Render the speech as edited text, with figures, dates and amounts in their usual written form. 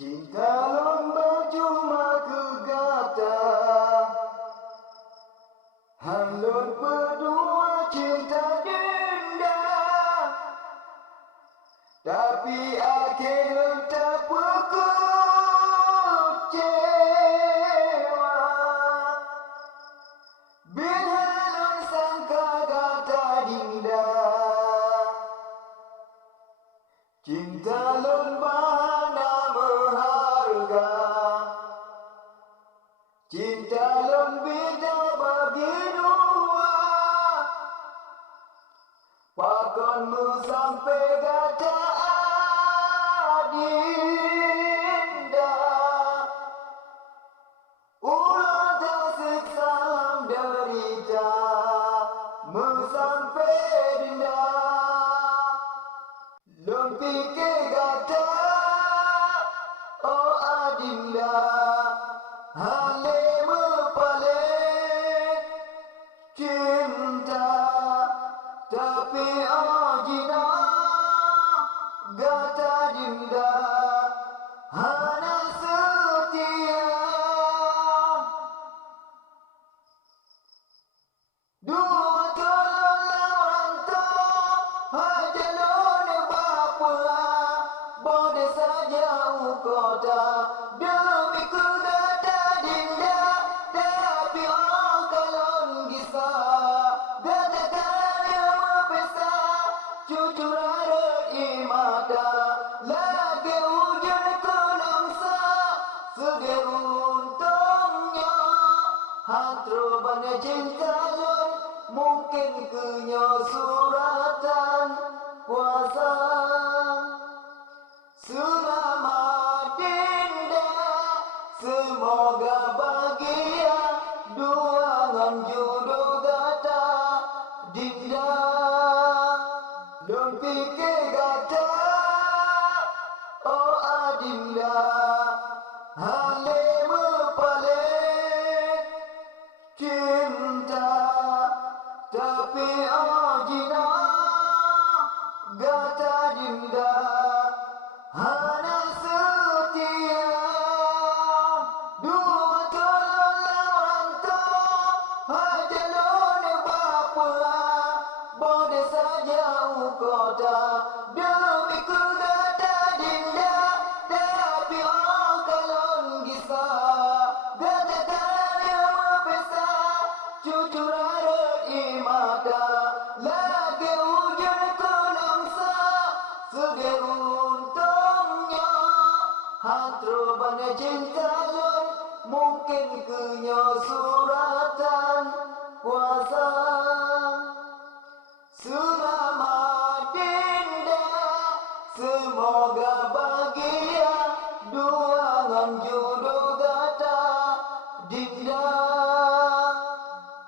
Cinta lomba cuma kegata, halon berdua cinta denda, tapi akhirnya tak pukul cewa. Bila halon sangka gata dinda, cinta lomba cinta lon beda bagi dua, pakonmu sampai gata adinda. Ulang tasik salam derita, mu sampai dinda. Lon pikir gata, oh adinda, halemu paling cinta, tapi ajina gata dinda hana setia. Dua tolong lawan to hajalon bapa, boleh saja kota demi kegata dinda, tapi kalon gisa gata kaya mepesa cucu rara imata lagi hujan kelongsa sege untungnya hatro bana cinta lon mungkin kenya suratan kuasa. Selamat dinda, semoga bahagia dua ngan jodoh gata dinda. Lon pikir gata, oh adinda, halemu paling cinta, tapi ajina gata dinda hana setia. Dua tolong lawan to hajalon bapa, boleh saja kota demi kegata dinda, tapi kalon gisa gata kaya mepesa cucu rara imata lagi hujan kelongsa sege untungnya hatro bana cinta lon mungkin kenya suratan kuasa. Selamat dinda, semoga bahagia dua ngan